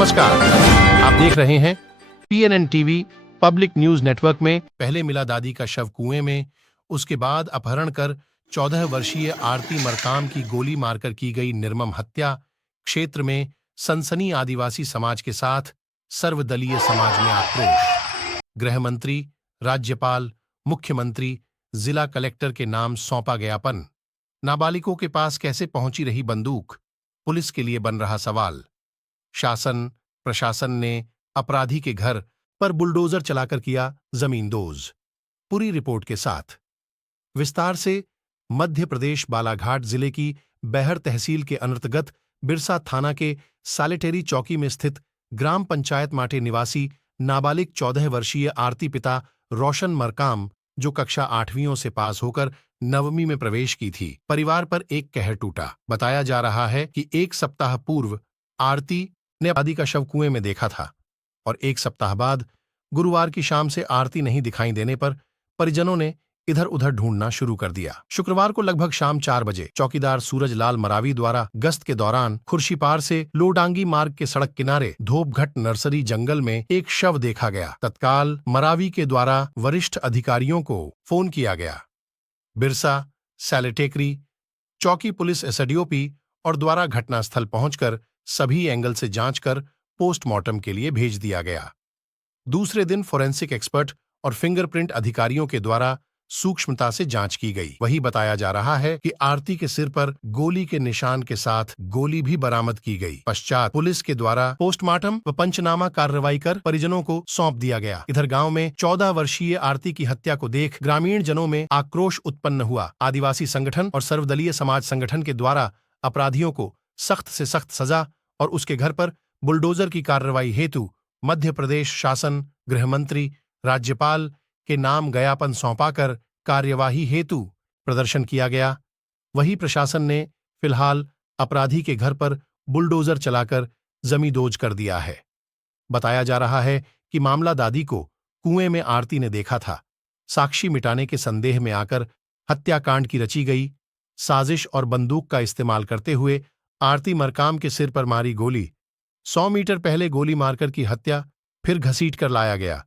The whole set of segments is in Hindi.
नमस्कार, आप देख रहे हैं PNN TV public news network में। पहले मिला दादी का शव कुएं में, उसके बाद अपहरण कर 14 वर्षीय आरती मरकाम की गोली मारकर की गई निर्मम हत्या। क्षेत्र में सनसनी, आदिवासी समाज के साथ सर्वदलीय समाज में आक्रोश। गृह मंत्री, राज्यपाल, मुख्यमंत्री, जिला कलेक्टर के नाम सौंपा ज्ञापन। नाबालिगों के पास कैसे पहुंची रही बंदूक, पुलिस के लिए बन रहा सवाल। शासन प्रशासन ने अपराधी के घर पर बुलडोजर चलाकर किया जमींदोज। पूरी रिपोर्ट के साथ विस्तार से। मध्य प्रदेश बालाघाट जिले की बैहर तहसील के अंतर्गत बिरसा थाना के सालेटेरी चौकी में स्थित ग्राम पंचायत माटे निवासी नाबालिग 14 वर्षीय आरती पिता रोशन मरकाम, जो कक्षा 8वीं से पास होकर 9वीं में प्रवेश की थी, परिवार पर एक कहर टूटा। बताया जा रहा है कि एक सप्ताह पूर्व आरती ने अपराधी का शव कुएं में देखा था और एक सप्ताह बाद गुरुवार की शाम से आरती नहीं दिखाई देने पर परिजनों ने इधर उधर ढूंढना शुरू कर दिया। शुक्रवार को लगभग शाम 4 बजे चौकीदार सूरज लाल मरावी द्वारा गश्त के दौरान खुर्शीपार से लोडांगी मार्ग के सड़क किनारे धोपघट नर्सरी जंगल में एक शव देखा गया। तत्काल मरावी के द्वारा वरिष्ठ अधिकारियों को फोन किया गया। बिरसा, सालेटेकरी चौकी पुलिस SDOP और द्वारा घटनास्थल पहुंचकर सभी एंगल से जांच कर पोस्टमार्टम के लिए भेज दिया गया। दूसरे दिन फोरेंसिक एक्सपर्ट और फिंगरप्रिंट अधिकारियों के द्वारा सूक्ष्मता से जांच की गई। वही बताया जा रहा है कि आरती के सिर पर गोली के निशान के साथ गोली भी बरामद की गई। पश्चात पुलिस के द्वारा पोस्टमार्टम व पंचनामा कार्रवाई कर परिजनों को सौंप दिया गया। इधर गांव में 14 वर्षीय आरती की हत्या को देख ग्रामीण जनों में आक्रोश उत्पन्न हुआ। आदिवासी संगठन और सर्वदलीय समाज संगठन के द्वारा अपराधियों को सख्त से सख्त सजा और उसके घर पर बुलडोजर की कार्रवाई हेतु मध्य प्रदेश शासन, गृह मंत्री, राज्यपाल के नाम ज्ञापन सौंपाकर कार्यवाही हेतु प्रदर्शन किया गया। वही प्रशासन ने फिलहाल अपराधी के घर पर बुलडोजर चलाकर जमींदोज कर दिया है। बताया जा रहा है कि मामला दादी को कुएं में आरती ने देखा था। साक्षी मिटाने के संदेह में आकर हत्याकांड की रची गई। साजिश और बंदूक का इस्तेमाल करते हुए आरती मरकाम के सिर पर मारी गोली। 100 मीटर पहले गोली मारकर की हत्या, फिर घसीट कर लाया गया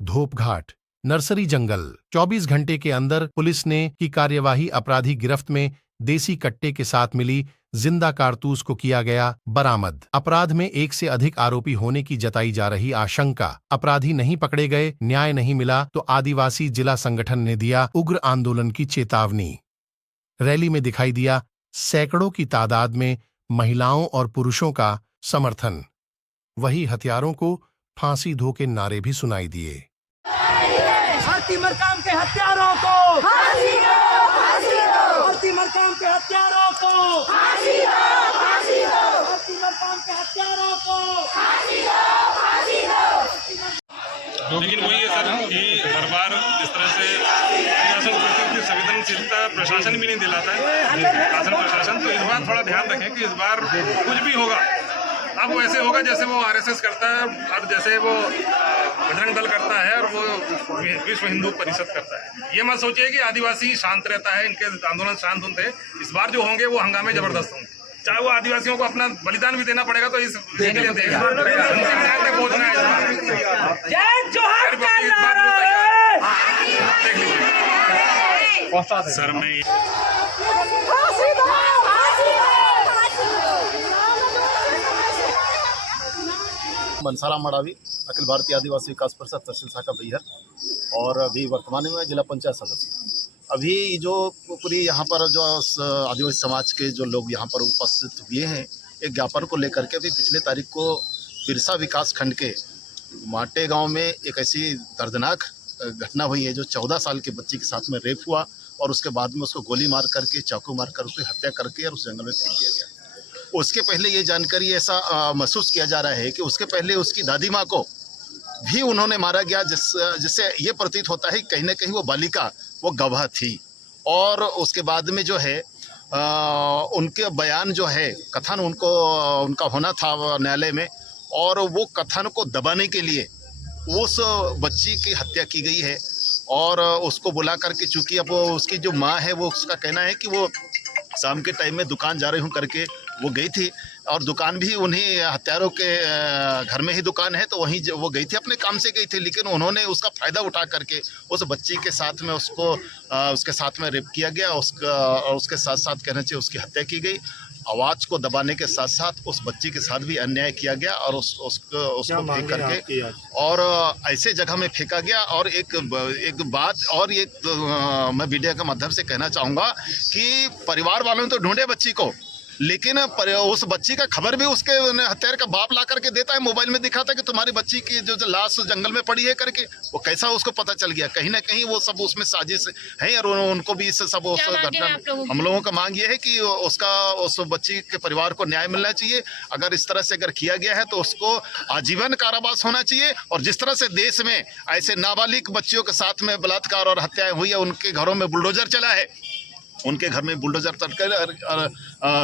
धोपघाट नर्सरी जंगल। 24 घंटे के अंदर पुलिस ने की कार्यवाही। अपराधी गिरफ्त में देसी कट्टे के साथ मिली जिंदा कारतूस को किया गया बरामद। अपराध में एक से अधिक आरोपी होने की जताई जा रही आशंका। अपराधी नहीं पकड़े गए, न्याय नहीं मिला तो आदिवासी जिला संगठन ने दिया उग्र आंदोलन की चेतावनी। रैली में दिखाई दिया सैकड़ों की तादाद में महिलाओं और पुरुषों का समर्थन। वही हथियारों को फांसी दो के नारे भी सुनाई दिए। आरती मरकाम के हत्यारों को फांसी दो, फांसी दो। आरती मरकाम के हत्यारों को फांसी दो, फांसी दो। आरती मरकाम के हत्यारों को फांसी दो, फांसी दो। लेकिन वही है सर कि हर बार जिस तरह से प्रशासन की संवेदनशीलता प्रशासन भी नहीं दिलाता है, शासन प्रशासन, तो इस बार थोड़ा ध्यान रखें कि इस बार कुछ भी होगा अब वो ऐसे होगा जैसे वो RSS करता है और जैसे वो बजरंग दल करता है और वो विश्व हिंदू परिषद करता है। ये मत सोचिए कि आदिवासी शांत रहता है, इनके आंदोलन शांत होते हैं। इस बार जो होंगे वो हंगामे जबरदस्त होंगे, चाहे वो आदिवासियों को अपना बलिदान भी देना पड़ेगा तो इस के लिए देगा। पहुंचना है इस बार। जय जोहार का नारा देख लीजिए सर। मैं मनसाराम मड़ावी, अखिल भारतीय आदिवासी विकास परिषद तहसील शाखा बैहर और अभी वर्तमान में जिला पंचायत सदस्य। अभी जो पूरी यहाँ पर जो आदिवासी समाज के जो लोग यहाँ पर उपस्थित हुए हैं, एक ज्ञापन को लेकर के अभी पिछले तारीख को बिरसा विकास खंड के माटे गांव में एक ऐसी दर्दनाक घटना हुई है जो 14 साल के बच्ची के साथ में रेप हुआ और उसके बाद में उसको गोली मार करके, चाकू मार कर उसकी हत्या करके और उस जंगल में फेंक दिया गया। उसके पहले ये जानकारी ऐसा महसूस किया जा रहा है कि उसके पहले उसकी दादी माँ को भी उन्होंने मारा गया, जिससे ये प्रतीत होता है कहीं ना कहीं वो बालिका वो गवाह थी। और उसके बाद में जो है उनके बयान जो है कथन उनका होना था न्यायालय में, और वो कथन को दबाने के लिए उस बच्ची की हत्या की गई है। और उसको बुला करके, चूँकि अब उसकी जो माँ है वो उसका कहना है कि वो शाम के टाइम में दुकान जा रही हूँ करके वो गई थी, और दुकान भी उन्हीं हत्यारों के घर में ही दुकान है, तो वहीं वो गई थी, अपने काम से गई थी, लेकिन उन्होंने उसका फ़ायदा उठा करके उस बच्ची के साथ में उसके साथ में रेप किया गया, और उसके साथ साथ कहना चाहिए उसकी हत्या की गई। आवाज़ को दबाने के साथ साथ उस बच्ची के साथ भी अन्याय किया गया और उसको फेंक करके और ऐसे जगह में फेंका गया। और एक बात और मैं मीडिया के माध्यम से कहना चाहूँगा कि परिवार वालों ने तो ढूंढे बच्ची को, लेकिन उस बच्ची का खबर भी उसके हत्यारे का बाप ला करके देता है, मोबाइल में दिखाता है कि तुम्हारी बच्ची की जो लाश जंगल में पड़ी है करके। वो कैसा उसको पता चल गया? कहीं ना कहीं वो सब उसमें साजिश है और उनको भी इससे सब उस घटना में हम लोगों का मांग ये है कि उस बच्ची के परिवार को न्याय मिलना चाहिए। अगर इस तरह से अगर किया गया है तो उसको आजीवन कारावास होना चाहिए। और जिस तरह से देश में ऐसे नाबालिग बच्चियों के साथ में बलात्कार और हत्याएं हुई है, उनके घरों में बुलडोजर चला है, उनके घर में बुलडोजर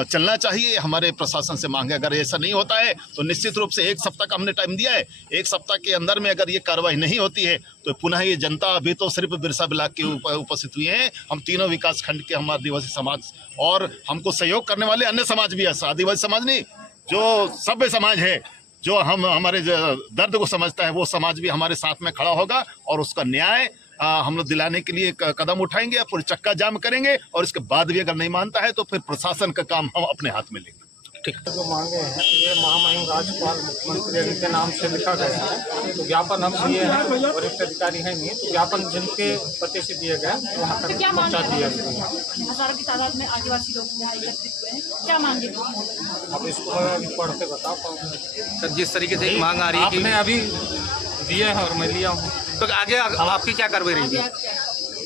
चलना चाहिए। हमारे प्रशासन से मांगे, अगर ऐसा नहीं होता है तो निश्चित रूप से 1 सप्ताह का हमने टाइम दिया है, 1 सप्ताह के अंदर में अगर ये कार्रवाई नहीं होती है तो पुनः ये जनता, अभी तो सिर्फ बिरसा ब्लॉक के उपस्थित हुए हैं, हम तीनों विकास खंड के, हम आदिवासी समाज और हमको सहयोग करने वाले अन्य समाज भी है, आदिवासी समाज नहीं, जो सभ्य समाज है, जो हमारे दर्द को समझता है, वो समाज भी हमारे साथ में खड़ा होगा और उसका न्याय हम लोग दिलाने के लिए कदम उठाएंगे, पूरी चक्का जाम करेंगे। और इसके बाद भी अगर नहीं मानता है तो फिर प्रशासन का काम हम अपने हाथ में लेंगे। ठीक। जो मांगे हैं ये महामहिम राज्यपाल मुख्यमंत्री के नाम से लिखा गया है, तो ज्ञापन हम दिए हैं, वरिष्ठ अधिकारी हैं नहीं, तो ज्ञापन जिनके पते से दिए गए वहाँ तक पहुँचा दिया गया। हजारों की तादाद में आदिवासी लोग यहाँ एकत्रित हुए हैं, क्या मांगे? अब इसको मैं अभी पढ़ के बता पाऊँगा सर। जिस तरीके से एक मांग आ रही है आपने अभी दिए हैं और मैं लिया हूँ, तो आगे आपकी क्या कार्रवाई रहेगी?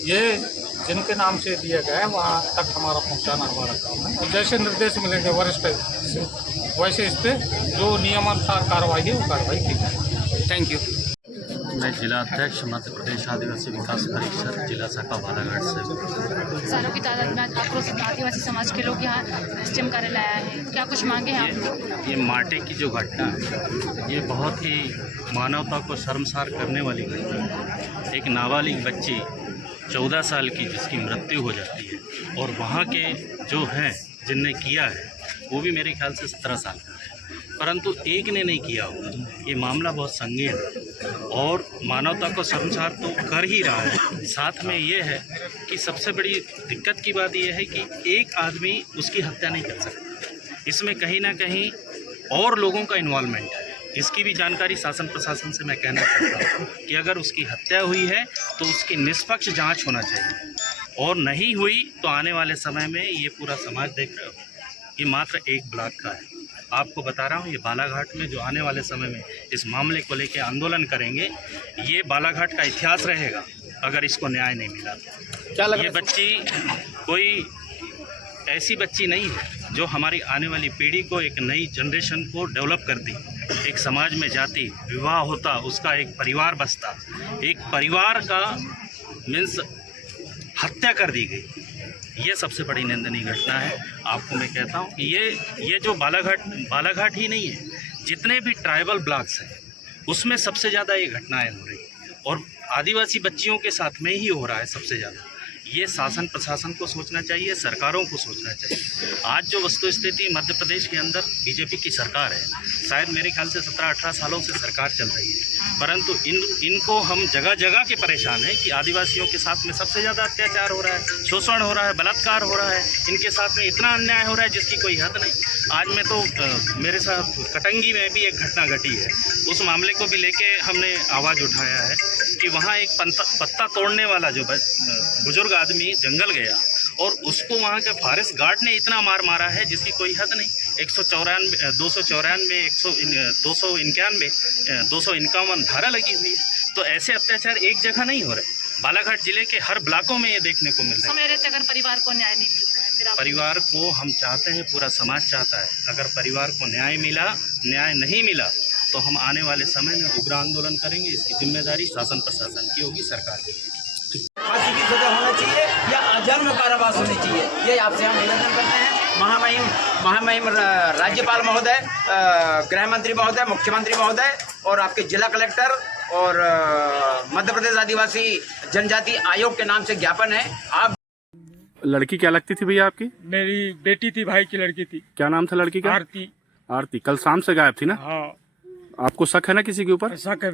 ये जिनके नाम से दिए गए वहाँ तक हमारा पहुँचाना हमारा काम है, और जैसे निर्देश मिलेंगे वरिष्ठ से वैसे इस पर जो नियमानुसार कार्रवाई है वो कार्रवाई की जाएगी। Thank you. मैं जिला अध्यक्ष मध्य प्रदेश आदिवासी विकास परिषद जिला शाखा बालाघाट से। हजारों की तादाद में आक्रोशित आदिवासी समाज के लोग यहाँ एसडीएम कार्यालय आए हैं, क्या कुछ मांगे हैं आपकी? ये माटे की जो घटना है ये बहुत ही मानवता को शर्मसार करने वाली घटना है। एक नाबालिग बच्ची 14 साल की जिसकी मृत्यु हो जाती है, और वहाँ के जो हैं जिनने किया है वो भी मेरे ख्याल से 17 साल का है, परंतु एक ने नहीं किया होगा। ये मामला बहुत संगीन है और मानवता को शर्मसार तो कर ही रहा है। साथ में ये है कि सबसे बड़ी दिक्कत की बात ये है कि एक आदमी उसकी हत्या नहीं कर सकता, इसमें कहीं ना कहीं और लोगों का इन्वॉल्वमेंट है। इसकी भी जानकारी शासन प्रशासन से मैं कहना चाहता हूँ कि अगर उसकी हत्या हुई है तो उसकी निष्पक्ष जांच होना चाहिए, और नहीं हुई तो आने वाले समय में ये पूरा समाज देख रहे हो, ये मात्र एक ब्लॉक का है। आपको बता रहा हूँ ये बालाघाट में जो आने वाले समय में इस मामले को लेकर आंदोलन करेंगे, ये बालाघाट का इतिहास रहेगा अगर इसको न्याय नहीं मिला तो। क्या लग ये बच्ची कोई ऐसी बच्ची नहीं है जो हमारी आने वाली पीढ़ी को, एक नई जनरेशन को डेवलप करती। एक समाज में जाती, विवाह होता, उसका एक परिवार बसता, एक परिवार का मीन्स हत्या कर दी गई। ये सबसे बड़ी निंदनीय घटना है। आपको मैं कहता हूँ कि ये जो बालाघाट ही नहीं है, जितने भी ट्राइबल ब्लॉक्स हैं उसमें सबसे ज़्यादा ये घटनाएं हो रही हैं, और आदिवासी बच्चियों के साथ में ही हो रहा है सबसे ज़्यादा। ये शासन प्रशासन को सोचना चाहिए, सरकारों को सोचना चाहिए। आज जो वस्तु स्थिति मध्य प्रदेश के अंदर बीजेपी की सरकार है, शायद मेरे ख्याल से 17-18 सालों से सरकार चल रही है, परंतु इनको हम जगह जगह के परेशान हैं कि आदिवासियों के साथ में सबसे ज़्यादा अत्याचार हो रहा है, शोषण हो रहा है, बलात्कार हो रहा है, इनके साथ में इतना अन्याय हो रहा है जिसकी कोई हद नहीं। आज मैं तो मेरे साथ कटंगी में भी एक घटना घटी है, उस मामले को भी लेके हमने आवाज़ उठाया है कि वहाँ एक पत्ता तोड़ने वाला जो बुजुर्ग आदमी जंगल गया और उसको वहाँ के फॉरेस्ट गार्ड ने इतना मार मारा है जिसकी कोई हद नहीं। 251 धारा लगी हुई है। तो ऐसे अत्याचार एक जगह नहीं हो रहे, बालाघाट जिले के हर ब्लॉकों में ये देखने को मिल रहा है। समय रहते अगर परिवार को न्याय नहीं मिलता है, फिर परिवार को हम चाहते हैं, पूरा समाज चाहता है, अगर परिवार को न्याय मिला, न्याय नहीं मिला तो हम आने वाले समय में उग्र आंदोलन करेंगे। इसकी जिम्मेदारी शासन प्रशासन की होगी, सरकार की। फांसी की सजा होना चाहिए या आजीवन कारावास होनी चाहिए, ये आपसे हम निवेदन करते हैं। महामहिम राज्यपाल महोदय, गृह मंत्री महोदय, मुख्यमंत्री महोदय और आपके जिला कलेक्टर और मध्य प्रदेश आदिवासी जनजाति आयोग के नाम से ज्ञापन है। आप लड़की क्या लगती थी भैया आपकी? मेरी बेटी थी, भाई की लड़की थी। क्या नाम था लड़की का? आरती। आरती कल शाम से गायब थी ना? हाँ आपको शक है ना किसी के ऊपर? शक है।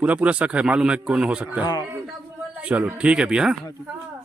पूरा शक है, मालूम है कौन हो सकता है? हाँ चलो ठीक है भैया। हाँ।